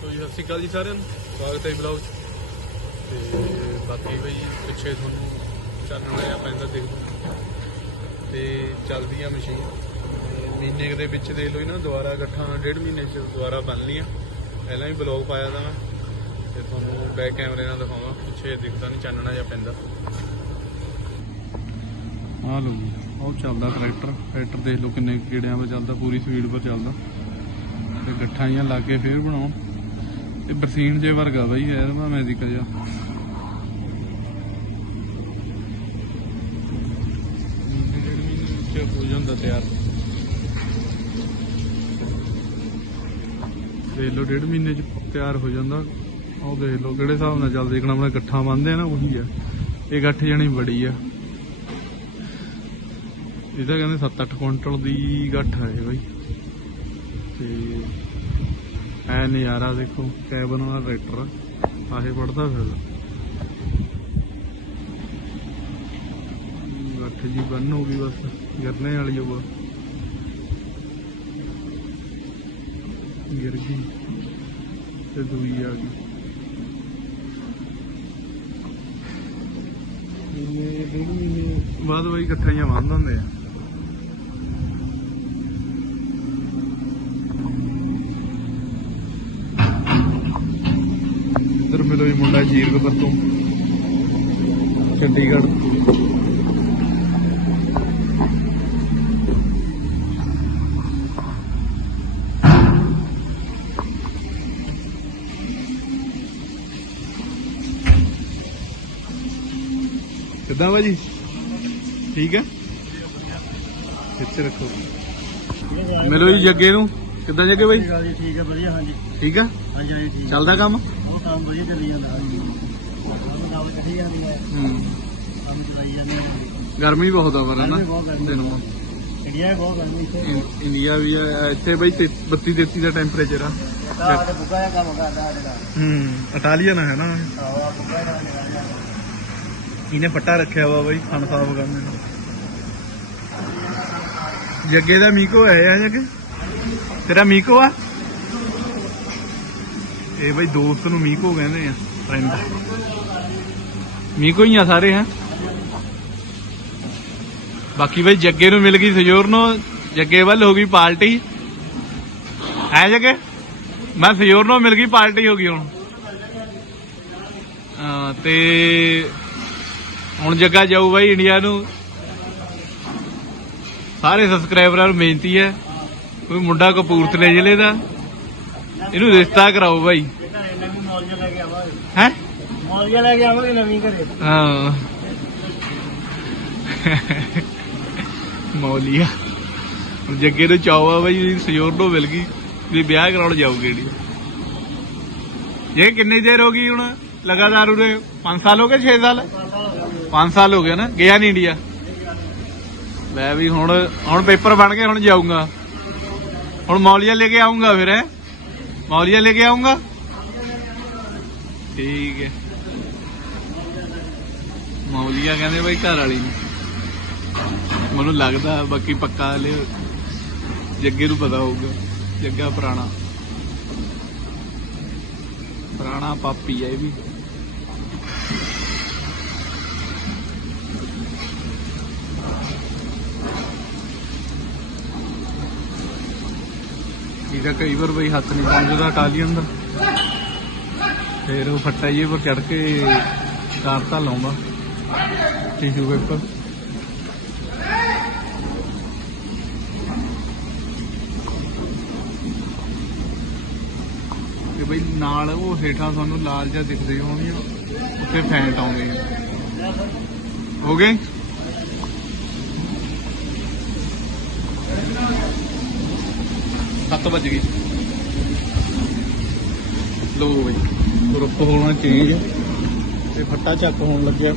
ਸੋ ਜੀ ਸਤਿ ਸ਼੍ਰੀ ਅਕਾਲ ਜੀ ਸਾਰਿਆਂ ਨੂੰ। ਸਵਾਗਤ ਹੈ ਬਲੌਗ 'ਚ। ਤੇ ਬਾਕੀ ਬਈ ਪਿੱਛੇ ਤੁਹਾਨੂੰ ਚਾਨਣ ਆਇਆ ਪੈਂਦਾ ਦੇਖ ਤੇ ਚੱਲਦੀ ਆ ਮਸ਼ੀਨ ਮਹੀਨੇ ਦੇ ਵਿੱਚ ਦੇਖ ਲਓ ਇਹਨਾਂ ਦੁਬਾਰਾ ਇਕੱਠਾ ਡੇਢ ਮਹੀਨੇ 'ਚ ਦੁਬਾਰਾ ਬਣ ਲੀਆਂ ਪਹਿਲਾਂ ਵੀ ਬਲੌਗ ਪਾਇਆ ਦਾ ਮੈਂ। ਤੇ ਤੁਹਾਨੂੰ ਬੈਕ ਕੈਮਰੇ ਨਾਲ ਦਿਖਾਵਾਂ। ਪਿੱਛੇ ਦਿਖਦਾ ਨਹੀਂ ਚਾਨਣਾ ਜਾਂ ਪੈਂਦਾ ਆ ਲਓ ਜੀ ਉਹ ਚੱਲਦਾ ਟਰੈਕਟਰ ਟਰੈਕਟਰ ਦੇਖ ਲਓ ਕਿੰਨੇ ਕੀੜਿਆਂ 'ਤੇ ਚੱਲਦਾ, ਪੂਰੀ ਸਪੀਡ 'ਤੇ ਚੱਲਦਾ। ਤੇ ਗੱਠਾਂ ਜੀਆਂ ਲਾ ਕੇ ਫੇਰ ਬਣਾਉਣ ਇਹ ਬਰਸੀਨ ਜੇ ਵਰਗਾ ਬਈ, ਇਹ ਤਾਂ ਮੈਜੀਕਲ ਜਿਹਾ। ਡੇਢ ਮਹੀਨੇ ਵਿੱਚ ਹੋ ਜਾਂਦਾ ਤਿਆਰ ਦੇਖ ਲਓ, ਡੇਢ ਮਹੀਨੇ ਚ ਤਿਆਰ ਹੋ ਜਾਂਦਾ। ਉਹ ਦੇਖ ਲਓ, ਕਿਹੜੇ ਹਿਸਾਬ ਨਾਲ ਚੱਲਦੇ ਦੇਖਣਾ ਆਪਣਾ ਗੱਠਾਂ ਬੰਨਦੇ ਆ ਨਾ, ਉਹੀ ਆ। ਇਹ ਗੱਠ ਜਣੀ ਬੜੀ ਆ। ਇਹਦਾ ਕਹਿੰਦੇ 7-8 ਕੁਇੰਟਲ ਦੀ ਗੱਠ ਹੈ ਇਹ ਬਈ। ਤੇ ਐ ਨਜ਼ਾਰਾ ਦੇਖੋ ਕੈਬਨ ਵਾਲਾ ਟਰੈਕਟਰ ਆਹੇ ਪੜਦਾ ਫਿਰਦਾ। ਗੱਠ ਜੀ ਬੰਨ ਹੋ ਗਈ ਬਸ ਗਿਰਨੇ ਵਾਲੀ ਉਹ ਗਿਰ ਗਈ ਤੇ ਦੂਈ ਆ ਗਈ। ਮਹੀਨੇ ਡੇਢ ਮਹੀਨੇ ਬਾਅਦ ਬਈ ਇਕੱਠੀਆਂ ਬੰਨ ਹੁੰਦੇ ਆ। ਇੱਧਰ ਮਿਲੋ ਜੀ ਮੁੰਡਾ ਜੀਰਕਪੁਰ ਤੋਂ। ਚੰਡੀਗੜ੍ਹ। ਕਿੱਦਾਂ ਭਾਜੀ ਠੀਕ ਹੈ? ਇੱਥੇ ਰੱਖੋ। ਮਿਲੋ ਜੀ ਜੱਗੇ ਨੂੰ। ਕਿੱਦਾਂ ਜੱਗੇ ਬਾਈ? ਜੀ ਠੀਕ ਹੈ ਵਧੀਆ ਹਾਂਜੀ। ਠੀਕ ਆ ਹਾਂਜੀ ਚੱਲਦਾ ਕੰਮ? ਕੰਮ ਵਧੀਆ ਚੱਲੀ ਜਾਂਦਾ ਹਾਂਜੀ ਕੰਮ ਕੰਮ ਕਰੀ ਜਾਂਦੀ ਹੈ। ਹੂੰ ਕੰਮ ਚਲਾਈ ਜਾਂਦੇ ਹਾਂ ਗਰਮੀ ਬਹੁਤ ਆ ਪਰ ਹੈ ਨਾ ਗਰਮੀ ਬਹੁਤ। ਗਰਮੀ ਇੰਡੀਆ ਬਹੁਤ ਗਰਮੀ ਇੱਥੇ। ਇੰ- ਇੰਡੀਆ ਵੀ ਆ, ਇੱਥੇ ਬਈ 32 33 ਦਾ ਟੈਂਪਰੇਚਰ ਆ। ਸਾਡੇ ਬੁੱਗਾ ਦਾ ਕੰਮ ਕਰਦਾ ਸਾਡੇ ਦਾ ਹੂੰ ਇਟਾਲੀਅਨ ਹੈ ਨਾ। ਆਹ ਬੁੱਗਾ ਦਾ ਕੰਮ ਕਰਦਾ। ਇਹਨੇ ਫੱਟਾ ਰੱਖਿਆ ਵਾ ਬਈ ਖਾਣ ਸਾਫ਼ ਕਰਨ ਨੂੰ। ਜੱਗੇ ਦਾ ਮੀਕੋ ਹੈ ਆ ਜੱਗੇ ਤੇਰਾ ਮੀਕੋ ਆ? ਇਹ ਬਈ ਦੋਸਤ ਨੂੰ ਮੀਕੋ ਕਹਿੰਦੇ ਆ ਫਰੈਂਡ ਮੀਕੋ ਹੀ ਆ ਸਾਰੇ, ਹੈ? ਬਾਕੀ ਬਈ ਜੱਗੇ ਨੂੰ ਮਿਲ ਗਈ ਸਜੋਰਨੋ ਜੱਗੇ ਵੱਲ ਹੋ ਗਈ ਪਾਰਟੀ ਹੈ ਜੱਗੇ? ਮੈਂ ਸਜੋਰਨੋ ਮਿਲ ਗਈ ਪਾਰਟੀ ਹੋ ਗਈ ਹੁਣ। ਤੇ ਹੁਣ ਜੱਗਾ ਜਾਊ ਬਾਈ ਇੰਡੀਆ ਨੂੰ। ਸਾਰੇ ਸਬਸਕ੍ਰਾਈਬਰਾਂ ਨੂੰ ਬੇਨਤੀ ਹੈ। ਕੋਈ ਮੁੰਡਾ ਕਪੂਰਥਲੇ ਜ਼ਿਲ੍ਹੇ ਦਾ। ਇਹਨੂੰ ਰਿਸ਼ਤਾ ਕਰਾਓ ਕੇ ਆਵਾਂਗੇ ਹੈ? ਮੌਲੀਆਂ ਲੈ ਕੇ ਆਵਾਂਗੇ ਨਵੀਂ ਘਰੇ। ਹਾਂ। ਮੌਲੀਆ। ਜੱਗੇ ਨੂੰ ਚਾਹੋ ਆ ਬਾਈ ਸਯੋਰ ਨੂੰ ਮਿਲ ਗਈ ਵੀ ਵਿਆਹ ਕਰਾਉਣ ਜਾਊਗੀ ਇੰਡੀਆ ਇਹ ਕਿੰਨੀ ਦੇਰ ਹੋ ਗਈ ਹੁਣ? ਲਗਾਤਾਰ ਉਰੇ 5 ਸਾਲ ਹੋ ਗਏ 6 ਸਾਲ? 5 ਸਾਲ ਹੋ ਗਏ ਨਾ ਗਿਆ ਨਹੀਂ ਇੰਡੀਆ ਲੈ ਵੀ ਹੁਣ ਹੁਣ ਪੇਪਰ ਬਣ ਗਏ ਹੁਣ ਜਾਊਂਗਾ। ਹੁਣ ਮੌਲੀਆ ਲੈ ਕੇ ਆਉਂਗਾ ਫਿਰ ਹੈ? ਮੌਲੀਆ ਲੈ ਕੇ ਆਉਂਗਾ? ਠੀਕ ਹੈ। ਮੌਲੀਆ ਕਹਿੰਦੇ ਬਾਈ ਘਰ ਵਾਲੀ ਨੂੰ। ਮੈਨੂੰ ਲੱਗਦਾ ਬਾਕੀ ਪੱਕਾ ਹਲੇ ਜੱਗੇ ਨੂੰ ਪਤਾ ਹੋਊਗਾ। ਜੱਗਾ ਪੁਰਾਣਾ। ਪੁਰਾਣਾ ਪਾਪੀ ਹੈ ਇਹ ਵੀ। ਇਹਦਾ ਕਈ ਵਾਰ ਬਈ ਹੱਥ ਨਹੀਂ ਪਹੁੰਚਦਾ ਇਟਾਲੀਅਨ ਦਾ ਫਿਰ ਉਹ ਫੱਟਾ ਜੀ ਪਰ ਚੜ ਕੇ ਕਾਰਤਾ ਲਾਉਂਦਾ। ਟਿਸ਼ੂ ਪੇਪਰ ਤੇ ਬਈ ਨਾਲ ਉਹ ਹੇਠਾਂ ਤੁਹਾਨੂੰ ਲਾਲ ਜਿਹਾ ਦਿਖਦੇ ਹੋਣਗੇ। ਉੱਥੇ ਫੈਂਟ ਆਉਂਦੇ ਹੋ ਗਏ? ਸੱਤ ਵੱਜ ਗਏ। ਲੋ ਬਈ ਗਰੁੱਪ ਹੋਣਾ ਚੇਂਜ ਤੇ ਫੱਟਾ ਚੱਕ ਹੋਣ ਲੱਗਿਆ।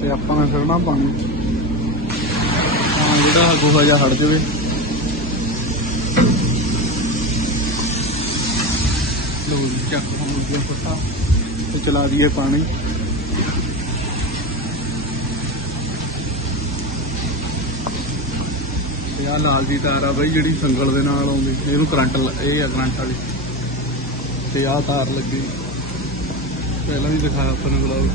ਤੇ ਆਪਾਂ ਨੇ ਫਿਰਨਾ ਪਾਣੀ। ਹਾਂ, ਜਿਹੜਾ ਗੋਹਾ ਜਿਹਾ ਹਟ ਜਾਵੇ। ਲੋ ਚੱਕ ਹੋਣ ਲੱਗਿਆ ਫੱਟਾ। ਤੇ ਚਲਾ ਦਈਏ ਪਾਣੀ। ਆ ਲਾਲ ਦੀ ਤਾਰ ਆ ਬਈ, ਜਿਹੜੀ ਸੰਗਲ ਦੇ ਨਾਲ ਆਉਂਦੀ। ਇਹਨੂੰ ਕਰੰਟ ਇਹ ਆ ਕਰੰਟ ਵਾਲੀ। ਤੇ ਆ ਤਾਰ ਲੱਗੀ। ਪਹਿਲਾਂ ਵੀ ਦਿਖਾਇਆ ਆਪਾਂ ਨੇ ਬਲੌਗ।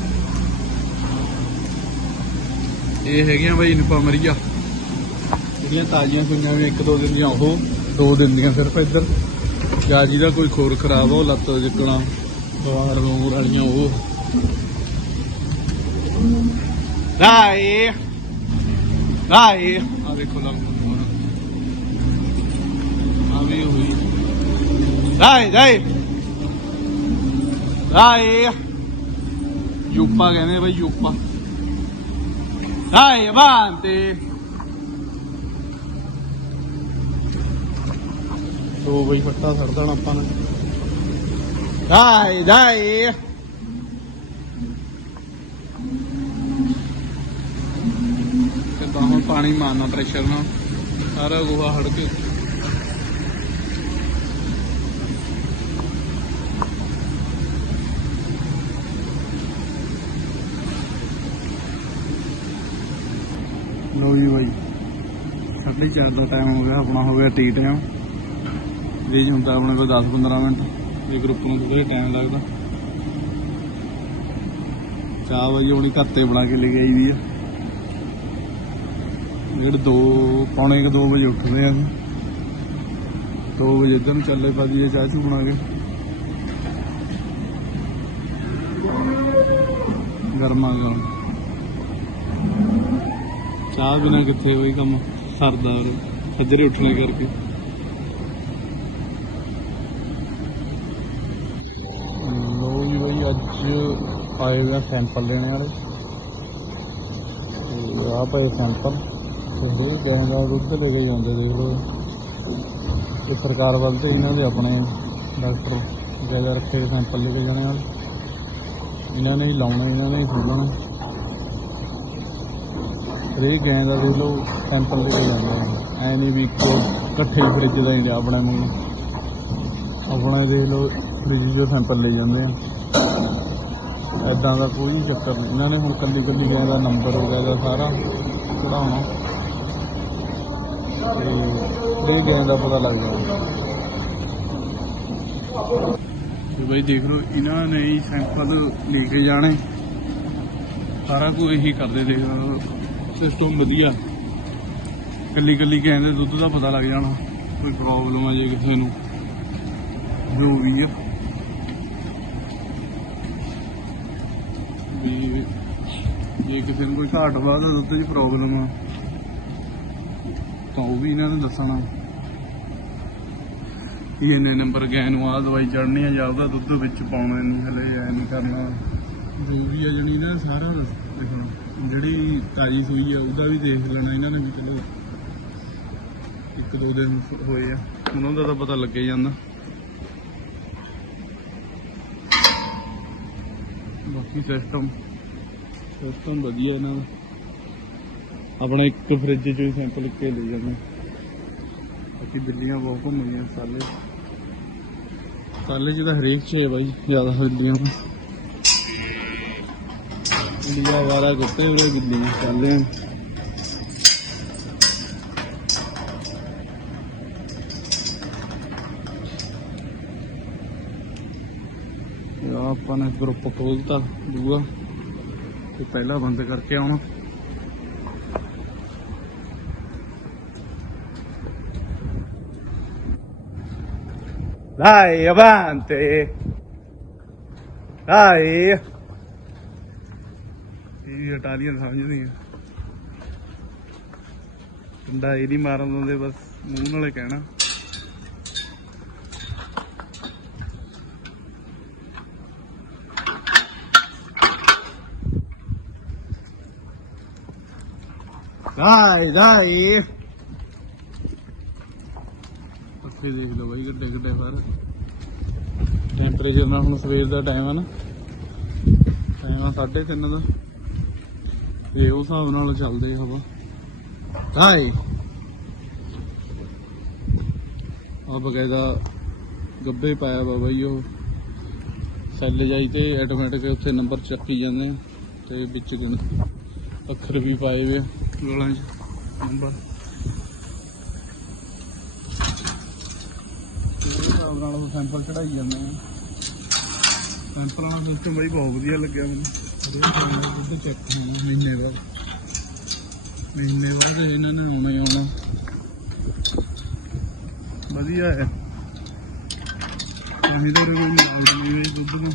ਇਹ ਹੈਗੀਆਂ ਬਈ ਇਨਫਾਮਰੀਆ। ਜਿਹੜੀਆਂ ਤਾਜ਼ੀਆਂ ਸੁਈਆਂ ਵੀ ਇੱਕ ਦੋ ਦਿਨ ਦੀਆਂ, ਉਹ ਦੋ ਦਿਨ ਦੀਆਂ ਸਿਰਫ ਇੱਧਰ। ਜਾਂ ਜਿਹਦਾ ਕੋਈ ਖੋਰ ਖਰਾਬ ਹੋ ਲੱਤ ਜਿੱਕਣਾ ਬਾਹਰ ਰੋਂਗਰ ਵਾਲੀਆਂ, ਉਹ। ਰਾਏ ਰਾਏ ਆ ਦੇਖੋ ਲੱਗ ਆ ਵੀ ਹੋਈ ਰਾਏ ਰਾਏ ਰਾਏ ਯੂਪਾ ਕਹਿੰਦੇ ਬਈ ਯੂਪਾ ਰਾਏ ਬਾਂਤੇ ਦੋ ਬਈ ਫੱਟਾ ਛੱਡ ਦੇਣਾ ਆਪਾਂ ਨੇ ਰਾਏ ਰਾਏ ਤਾਂ ਹੁਣ ਪਾਣੀ ਮਾਰਨਾ ਪ੍ਰੈਸ਼ਰ ਨਾਲ ਸਾਰਾ ਗੋਹਾ ਹੜ ਕੇ ਲੋ ਜੀ ਬਾਈ। ਸਾਢੇ ਚਾਰ ਦਾ ਟਾਈਮ ਹੋ ਗਿਆ, ਆਪਣਾ ਹੋ ਗਿਆ ਟੀ ਟਾਈਮ ਰੀਜ ਹੁੰਦਾ ਆਪਣੇ ਕੋਲ 10-15 ਮਿੰਟ। ਇਹ ਗਰੁੱਪ ਨੂੰ ਥੋੜਾ ਟਾਈਮ ਲੱਗਦਾ। ਚਾਹ ਵਜੇ ਹੁਣੀ ਘੱਤੇ ਬਣਾ ਕੇ ਲੈ ਕੇ ਆਈ ਦੀ ਆ। ਜਿਹੜੇ 2 ਪੌਣੇ 2 ਵਜੇ ਉੱਠਦੇ ਆ ਅਸੀਂ। 2 ਵਜੇ ਇੱਧਰ ਨੂੰ ਚੱਲੇ ਪਾਦੀ ਚਾਹ ਚੂ ਬਣਾ ਕੇ। ਗਰਮਾ ਗਰਮ। ਚਾਹ ਬਿਨਾ ਕਿੱਥੇ ਹੋਈ ਕੰਮ ਸਰਦਾ ਸੱਜਰੇ ਉੱਠਣੇ ਕਰਕੇ। ਲੋ ਜੀ ਬਈ, ਅੱਜ ਆਏ ਹੋਏ ਸੈਂਪਲ ਲੈਣੇ ਵਾਲੇ। ਤੇ ਆ ਪਏ ਸੈਂਪਲ ਤੇ ਇਹ ਗਾਂ ਦਾ ਦੁੱਧ ਲੈ ਕੇ ਜਾਂਦੇ, ਦੇਖ ਲਓ। ਤੇ ਸਰਕਾਰ ਵੱਲ ਤੇ ਇਹਨਾਂ ਦੇ ਆਪਣੇ ਡਾਕਟਰ ਜਗ੍ਹਾ ਰੱਖੇ ਸੈਂਪਲ ਲੈ ਕੇ ਜਾਣੇ ਵਾਲੇ ਇਹਨਾਂ ਨੇ ਹੀ ਲਾਉਣੇ, ਇਹਨਾਂ ਨੇ ਹੀ ਖੋਲਣੇ ਹਰੇਕ ਗਾਂ ਦਾ ਦੇਖ ਲਓ ਸੈਂਪਲ ਲੈ ਕੇ ਜਾਂਦੇ ਆ ਐ ਨਹੀਂ ਵੀ ਇੱਕੋ ਇਕੱਠੇ ਫ੍ਰਿਜ ਦਾ ਹੀ ਲਿਆ ਆਪਣਾ ਨੂੰ ਆਪਣਾ ਇਹ ਦੇਖ ਲਓ ਫ੍ਰਿਜ ਜੋ ਸੈਂਪਲ ਲੈ ਜਾਂਦੇ ਆ। ਐਦਾਂ ਦਾ ਕੋਈ ਚੱਕਰ ਨਹੀਂ। ਇਹਨਾਂ ਨੇ ਹੁਣ ਕੱਲੀ ਕੱਲੀ ਗਾਂ ਦਾ ਨੰਬਰ ਵਗੈਰਾ ਸਾਰਾ ਕਢਾਉਣਾ ਤੇ ਹਰੇਕ ਗਾਂ ਦਾ ਪਤਾ ਲੱਗ ਜਾਣਾ ਤੇ ਬਈ ਦੇਖ ਲਓ, ਇਹਨਾਂ ਨੇ ਹੀ ਸੈਂਪਲ ਲੈ ਕੇ ਜਾਣੇ। ਸਾਰਾ ਕੁਝ ਇਹੀ ਕਰਦੇ ਦੇਖ ਲਓ। ਸਿਸਟਮ ਵਧੀਆ ਕੱਲੀ ਕੱਲੀ ਕਹਿੰਦੇ ਦੁੱਧ ਦਾ ਪਤਾ ਲੱਗ ਜਾਣਾ ਕੋਈ ਪ੍ਰੋਬਲਮ ਆ ਜੇ ਕਿਸੇ ਨੂੰ, ਜੋ ਵੀ ਆ। ਵੀ ਜੇ ਕਿਸੇ ਨੂੰ ਕੋਈ ਘਾਟ ਵਾਧ ਦੁੱਧ 'ਚ ਪ੍ਰੋਬਲਮ ਆ। ਤਾਂ ਉਹ ਵੀ ਇਹਨਾਂ ਨੇ ਦੱਸਣਾ। ਵੀ ਇੰਨੇ ਨੰਬਰ ਗਏ ਨੂੰ ਆਹ ਦਵਾਈ ਚੜਨੀ ਆ, ਜਾਂ ਉਹਦਾ ਦੁੱਧ ਵਿੱਚ ਪਾਉਣਾ ਨਹੀਂ ਹਲੇ ਐ ਨਹੀਂ ਕਰਨਾ। ਜੋ ਵੀ ਆ ਜਣੀ ਨਾ ਸਾਰਾ ਦੇਖਣਾ ਜਿਹੜੀ ਤਾਜੀ ਸੂਈ ਆ, ਉਹਦਾ ਵੀ ਦੇਖ ਲੈਣਾ, ਇਹਨਾਂ ਨੇ ਵੀ ਚਲੋ ਇੱਕ ਦੋ ਦਿਨ ਹੋਏ ਆ। ਉਹਨਾਂ ਦਾ ਤਾਂ ਪਤਾ ਲੱਗੇ ਜਾਂਦਾ। ਬਾਕੀ ਸਿਸਟਮ ਸਿਸਟਮ ਵਧੀਆ ਇਹਨਾਂ ਦਾ। ਆਪਣਾ ਇੱਕ ਫ੍ਰਿਜ ਚੋਂ ਹੀ ਸੈਂਪਲ ਕੇ ਲੈ ਜਾਂਦੇ। ਬਾਕੀ ਦਿੱਲੀਆਂ ਬਹੁਤ ਘੁੰਮਦੀਆਂ ਸਾਲੇ। ਸਾਲੇ ਚ ਤਾਂ ਹਰੇਕ ਚ ਹੈ ਬਾਈ, ਜ਼ਿਆਦਾ ਦਿੱਲੀਆਂ ਤਾਂ ਇੰਡੀਆ ਵਾਰਾ ਕੁੱਤੇ ਉਰੇ ਦਿੱਲੀ ਸਾਲੇ ਯਾ ਆਪਾਂ ਨੇ ਗਰੁੱਪ ਖੋਲਤਾ ਦੂਆ ਤੇ ਪਹਿਲਾਂ ਬੰਦ ਕਰਕੇ ਆਉਣਾ Dai, avanti! Dai! ਇਹ ਇਟਾਲੀਅਨ ਸਮਝਦੀ ਡੰਡਾ ਇਹ ਨਹੀਂ ਮਾਰਨ ਦਿੰਦੇ ਬਸ ਮੂੰਹ ਨਾਲੇ ਕਹਿਣਾ। Dai, dai! ਪੱਖੇ ਦੇਖ ਲਓ ਬਾਈ ਗੱਡੇ ਗੱਡੇ ਬਾਹਰ ਟੈਂਪਰੇਚਰ ਨਾਲ ਹੁਣ ਸਵੇਰ ਦਾ ਟਾਈਮ ਆ ਨਾ। ਟਾਈਮ ਆ 3:30 ਦਾ। ਇਹ ਉਸ ਹਿਸਾਬ ਨਾਲ ਚੱਲਦੇ ਹਵਾ। ਹਾਏ। ਆ ਬਗੈਦਾ ਗੱਬੇ ਪਾਇਆ ਬਾਬਾ ਜੀ ਉਹ। ਸੈੱਲ ਜਾਈ ਤੇ ਆਟੋਮੈਟਿਕ ਉੱਥੇ ਨੰਬਰ ਚੱਕੀ ਜਾਂਦੇ ਤੇ ਵਿੱਚ ਗੁਣ ਅੱਖਰ ਵੀ ਪਾਏ ਵੇ ਗਲਾਂ 'ਚ ਨੰਬਰ ਨਾਲ ਸੈਂਪਲ ਚੜਾਈ ਜਾਂਦੇ ਆ। ਸੈਂਪਲਾਂ ਦਾ ਬਈ ਬਹੁਤ ਵਧੀਆ ਲੱਗਿਆ ਮੈਨੂੰ। ਚੈੱਕ ਹੋਣਾ ਮਹੀਨੇ ਬਾਅਦ ਮਹੀਨੇ ਬਾਅਦ ਇਹਨਾਂ ਨੇ ਆਉਣਾ ਹੀ ਆਉਣਾ ਵਧੀਆ ਹੈ ਨਹੀਂ ਤਾਂ ਕੋਈ ਮਿਲਾਵਟ ਨਹੀਂ ਦੁੱਧ ਨੂੰ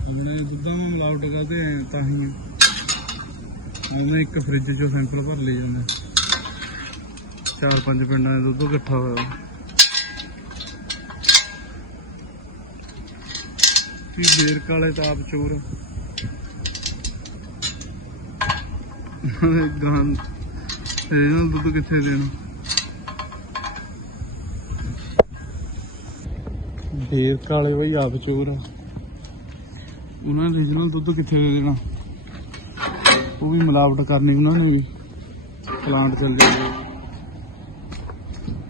ਆਪਣੇ ਦੁੱਧਾਂ ਨੂੰ ਮਿਲਾਵਟ ਕਰਦੇ ਆ ਤਾਂ ਹੀ ਉਹਨੇ ਇੱਕ ਫ੍ਰਿਜ ਚੋਂ ਸੈਂਪਲ ਭਰ ਲਈ ਜਾਂਦੇ ਚਾਰ ਪੰਜ ਪਿੰਡਾਂ ਦਾ ਦੁੱਧ ਇਕੱਠਾ ਹੋਇਆ ਕੀ ਦੇਰ ਕਾਲੇ ਤਾਪ ਚੋਰ ਗਾਂ ਇਹਨਾਂ ਦੁੱਧ ਕਿੱਥੇ ਦੇਣਾ ਢੇਰ ਕਾਲੇ ਬਈ ਆਪ ਚੋਰ ਆ। ਉਹਨਾਂ ਨੇ ਰੀਜਨਲ ਦੁੱਧ ਕਿੱਥੇ ਦੇ ਦੇਣਾ? ਉਹ ਵੀ ਮਿਲਾਵਟ ਕਰਨੀ ਉਹਨਾਂ ਨੇ ਵੀ। ਪਲਾਂਟ ਚੱਲ ਜਾਂਦੇ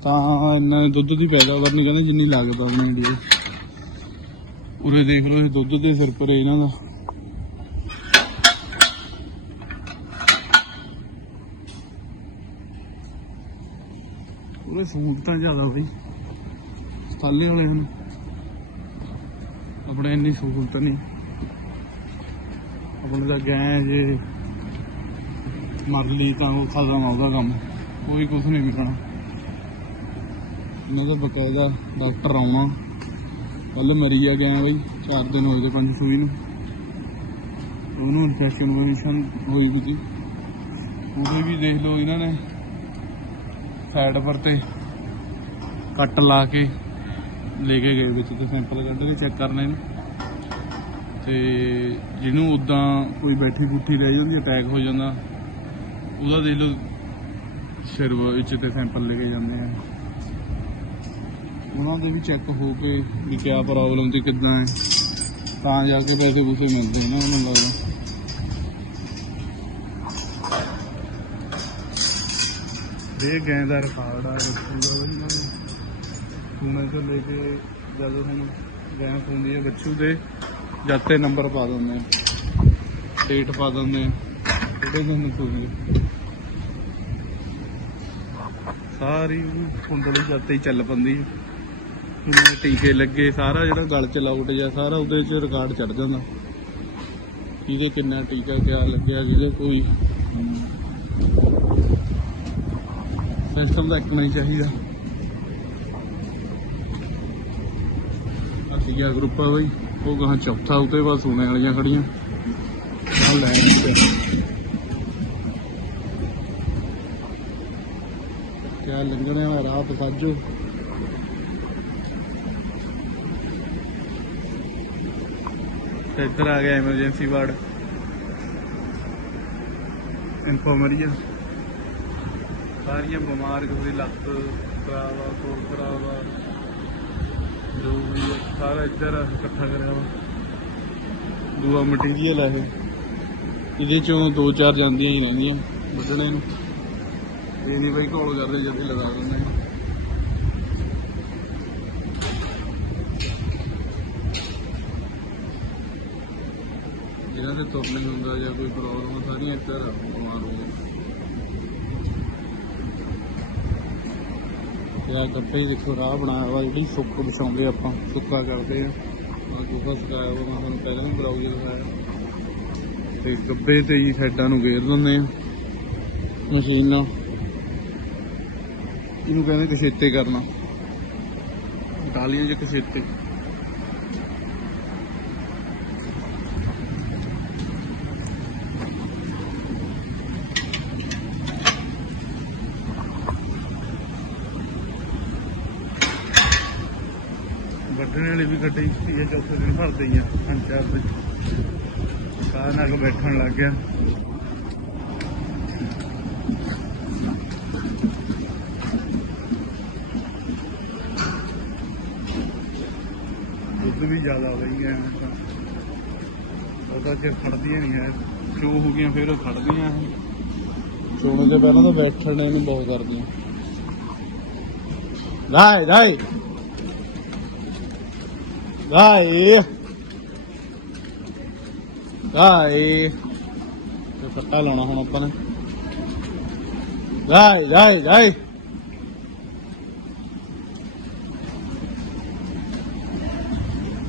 ਤਾਂ ਇੰਨਾ ਦੁੱਧ ਦੀ ਪੈਦਾਵਾਰ ਨਹੀਂ ਕਹਿੰਦੇ ਜਿੰਨੀ ਲੱਗਦਾ ਆ ਇੰਡੀਆ 'ਚ ਉਰੇ ਦੇਖ ਲਓ ਇਹ ਦੁੱਧ ਦੇ ਸਿਰ ਪਰ ਇਹਨਾਂ ਦਾ। ਉਹਦੇ ਸਹੂਲਤਾਂ ਜ਼ਿਆਦਾ ਬਈ ਸਤਾਲੇ ਵਾਲੇ ਹਨ। ਆਪਣੇ ਇੰਨੀ ਸਹੂਲਤ ਨਹੀਂ। ਆਪਣੇ ਤਾਂ ਗਏ ਜੇ ਮਰ ਲਈ ਤਾਂ ਉਹ ਖਤਮ ਆਉਂਦਾ ਕੰਮ। ਕੋਈ ਕੁਝ ਨਹੀਂ ਵਿਕਣਾ ਇਹਨਾਂ ਦਾ ਬਕਾਇਦਾ ਡਾਕਟਰ ਆਉਣਾ। ਕੱਲ ਮਰੀ ਆ ਗਿਆ ਬਈ 4 ਦਿਨ ਹੋਏ ਤੇ ਪੰਜ ਸੂਈ ਨੂੰ। ਉਹਨੂੰ ਇਨਫੈਕਸ਼ਨ ਹੋਈ ਵੀ ਉਹਦੇ ਵੀ ਦੇਖ ਲਓ ਇਹਨਾਂ ਨੇ। ਸਾਈਡ ਪਰ ਤੇ ਕੱਟ ਲਾ ਕੇ ਲੈ ਕੇ ਗਏ ਵਿੱਚ ਤੇ ਸੈਂਪਲ ਕੱਢ ਕੇ ਚੈੱਕ ਕਰਨੇ ਨੇ। ਤੇ ਜਿਹਨੂੰ ਉਦਾਂ ਕੋਈ ਬੈਠੀ ਬੁੱਠੀ ਰਹਿ ਜਾਂਦੀ ਅਟੈਕ ਹੋ ਜਾਂਦਾ, ਉਹਦਾ ਦੇ ਲਓ ਸਿਰ ਵਿੱਚ ਤੇ ਸੈਂਪਲ ਲੈ ਕੇ ਜਾਂਦੇ ਆ। ਉਹਨਾਂ ਦੇ ਵੀ ਚੈੱਕ ਹੋ ਕੇ ਵੀ ਕਿਆ ਪ੍ਰੋਬਲਮ ਤੇ ਕਿੱਦਾਂ ਹੈ। ਤਾਂ ਜਾ ਕੇ ਪੈਸੇ ਪੂਸੇ ਮਿਲਦੇ ਨੇ ਉਹਨਾਂ ਨੂੰ ਲੱਗਦਾ। ਇਹ ਗੈਂ ਦਾ ਰਿਕਾਰਡ ਆ ਰੱਖੂਗਾ ਵੀ ਇਹਨਾਂ ਨੂੰ। ਸੂਣੇ ਤੋਂ ਲੈ ਕੇ ਜਦੋਂ ਹੁਣ ਗੈਂ ਹੁੰਦੀ ਹੈ ਬੱਚੂ ਦੇ ਜਾਤੇ ਨੰਬਰ ਪਾ ਦਿੰਦੇ ਆ। ਡੇਟ ਪਾ ਦਿੰਦੇ ਆ। ਕਿਹੜੇ ਦਿਨ ਸੂਣਗੇ ਸਾਰੀ ਕੁੰਡਲੀ ਜਾਤੇ ਹੀ ਚੱਲ ਪੰਦੀ ਕਿੰਨੇ ਟੀਕੇ ਲੱਗੇ, ਸਾਰਾ ਜਿਹੜਾ ਗਲ ਚ ਲਾਉਟ ਜਾਂ ਸਾਰਾ ਉਹਦੇ ਚ ਰਿਕਾਰਡ ਚੜ ਜਾਂਦਾ। ਕਿਹਦੇ ਕਿੰਨਾ ਟੀਕਾ ਕਿਆ ਲੱਗਿਆ, ਜਿਹਦੇ ਕੋਈ ਸਿਸਟਮ ਦਾ ਇੱਕ ਨਹੀਂ ਚਾਹੀਦਾ ਅਸੀਂ ਗਿਆ ਗਰੁੱਪ ਆ ਬਈ? ਉਹ ਗਾਂ ਚੌਥਾ ਉਤੇ ਬਸ ਸੋਨੇ ਵਾਲੀਆਂ ਖੜੀਆਂ। ਆ ਲੈ ਕਿਆ ਲੰਘਣੇ ਵਾਲਾ ਰਾਹ ਪਸਾਜੋ ਇੱਧਰ ਆ ਗਿਆ ਐਮਰਜੈਂਸੀ ਵਾਰਡ ਇਨਫੋਰਮਰੀਆ ਸਾਰੀਆਂ ਬਿਮਾਰ ਕਿਸੇ ਦੀ ਲੱਤ ਖਰਾਬ ਆ ਕੋਲ ਖਰਾਬ ਜੋ ਵੀ ਆ, ਸਾਰਾ ਇੱਧਰ ਇਕੱਠਾ ਕਰਿਆ ਵਾ। ਦੂਆ ਮਟੀਰੀਅਲ ਆ ਇਹ। ਇਹਦੇ ਚੋਂ ਦੋ ਚਾਰ ਜਾਂਦੀਆਂ ਹੀ ਰਹਿੰਦੀਆਂ ਵੱਢਣੇ ਨੂੰ। ਇਹ ਨਹੀਂ ਬਈ ਘੋਲ ਕਰਦੇ ਜਦ ਲਗਾ ਦਿੰਦੇ ਆ। ਜਿਹਨਾਂ ਦੇ ਤੁਰ ਨਹੀਂ ਹੁੰਦਾ ਜਾਂ ਕੋਈ ਪ੍ਰੋਬਲਮ ਸਾਰੀਆਂ ਇੱਧਰ ਆ, ਬਿਮਾਰ ਹੋ ਗਏ ਤੇ ਆ ਗੱਪੇ ਹੀ ਦੇਖੋ, ਰਾਹ ਬਣਾਇਆ ਵਾ, ਜਿਹੜੀ ਸੁੱਕ ਵਿਛਾਉਂਦੇ ਆਪਾਂ ਸੁੱਕਾ ਕਰਦੇ ਆ। ਆ ਗੁਫਾ ਸਕਾਇਆ ਵਾ, ਮੈਂ ਤੁਹਾਨੂੰ ਪਹਿਲਾਂ ਵੀ ਬਲੌਗ ਦਿਖਾਇਆ। ਤੇ ਗੱਬੇ ਤੇ ਹੀ ਸਾਈਡਾਂ ਨੂੰ ਗੇਰ ਦਿੰਦੇ ਆ, ਮਸ਼ੀਨ ਨਾਲ। ਇਹਨੂੰ ਕਹਿੰਦੇ ਕਸੇਤੇ ਕਰਨਾ। ਟਾਲੀਆਂ 'ਚ ਕਸੇਤੇ ਵੱਢਣ ਵਾਲੀ ਵੀ ਗੱਡੀ ਇਹ ਚੌਥੇ ਦਿਨ ਭਰਦੇ ਹੀ ਪੰਜ ਚਾਰ ਵਜੇ ਕਾਰ ਨਾਲ ਬੈਠਣ ਲੱਗ ਗਿਆ। ਦੁੱਧ ਵੀ ਜ਼ਿਆਦਾ ਹੋ ਗਈ ਹੈ ਉਹਦਾ ਜੇ ਖੜਦੀਆਂ ਨਹੀਂ ਹੈ, ਚੋ ਹੋ ਗਈਆਂ, ਫਿਰ ਉਹ ਖੜਦੀਆਂ ਸੋਣੇ ਦੇ ਪਹਿਲਾਂ ਤਾਂ ਬੈਠਣ ਨੂੰ, ਬਹੁਤ ਕਰਦੀਆਂ। ਰਾਏ ਰਾਏ। Rồi. Rồi. Taqalo na hanap pa na. Rồi, rồi, rồi.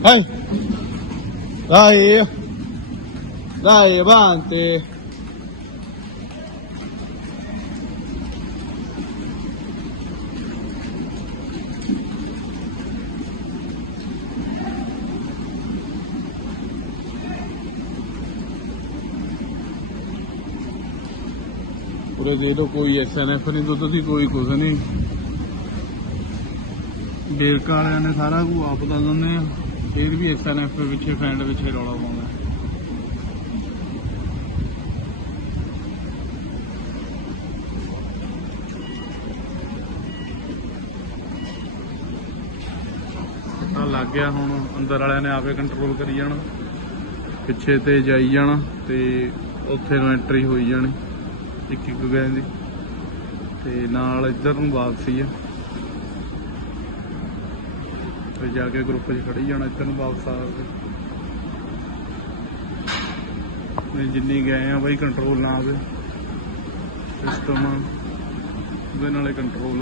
Hey. Rồi. Rồi, bante. ਪੂਰੇ ਦੇ ਲੋ ਕੋਈ ਐਸਐਨਐਫ ਨਹੀਂ ਦੁੱਧ ਦੀ ਕੋਈ ਕੁਝ ਨਹੀਂ। ਬੇਰਕਾ ਵਾਲਿਆਂ ਨੇ ਸਾਰਾ ਕੁ ਆਪ ਦਾ ਦਿੰਦੇ ਆ। ਫਿਰ ਵੀ ਐਸਐਨਐਫ ਪਿੱਛੇ ਫੈਂਡ ਪਿੱਛੇ ਰੌਲਾ ਪਾਉਂਦਾ ਪਤਾ ਲੱਗ ਗਿਆ ਹੁਣ ਅੰਦਰ ਵਾਲਿਆਂ ਨੇ ਆਪੇ ਕੰਟਰੋਲ ਕਰੀ ਜਾਣਾ। ਪਿੱਛੇ ਤੇ ਜਾਈ ਜਾਣਾ ਤੇ ਉੱਥੇ ਨੂੰ ਐਂਟਰੀ ਹੋਈ ਜਾਣੀ। ਇੱਕ ਇੱਕ ਗਏ ਦੀ। ਤੇ ਨਾਲ ਇੱਧਰ ਨੂੰ ਵਾਪਸੀ ਆ। ਤੇ ਜਾ ਕੇ ਗਰੁੱਪ 'ਚ ਖੜੀ ਜਾਣਾ, ਇੱਧਰ ਨੂੰ ਵਾਪਸ ਆ ਕੇ। ਜਿੰਨੀ ਗਏ ਆ ਬਾਈ ਕੰਟਰੋਲ ਨਾ ਆਵੇ ਸਿਸਟਮ ਉਹਦੇ ਨਾਲੇ ਕੰਟਰੋਲ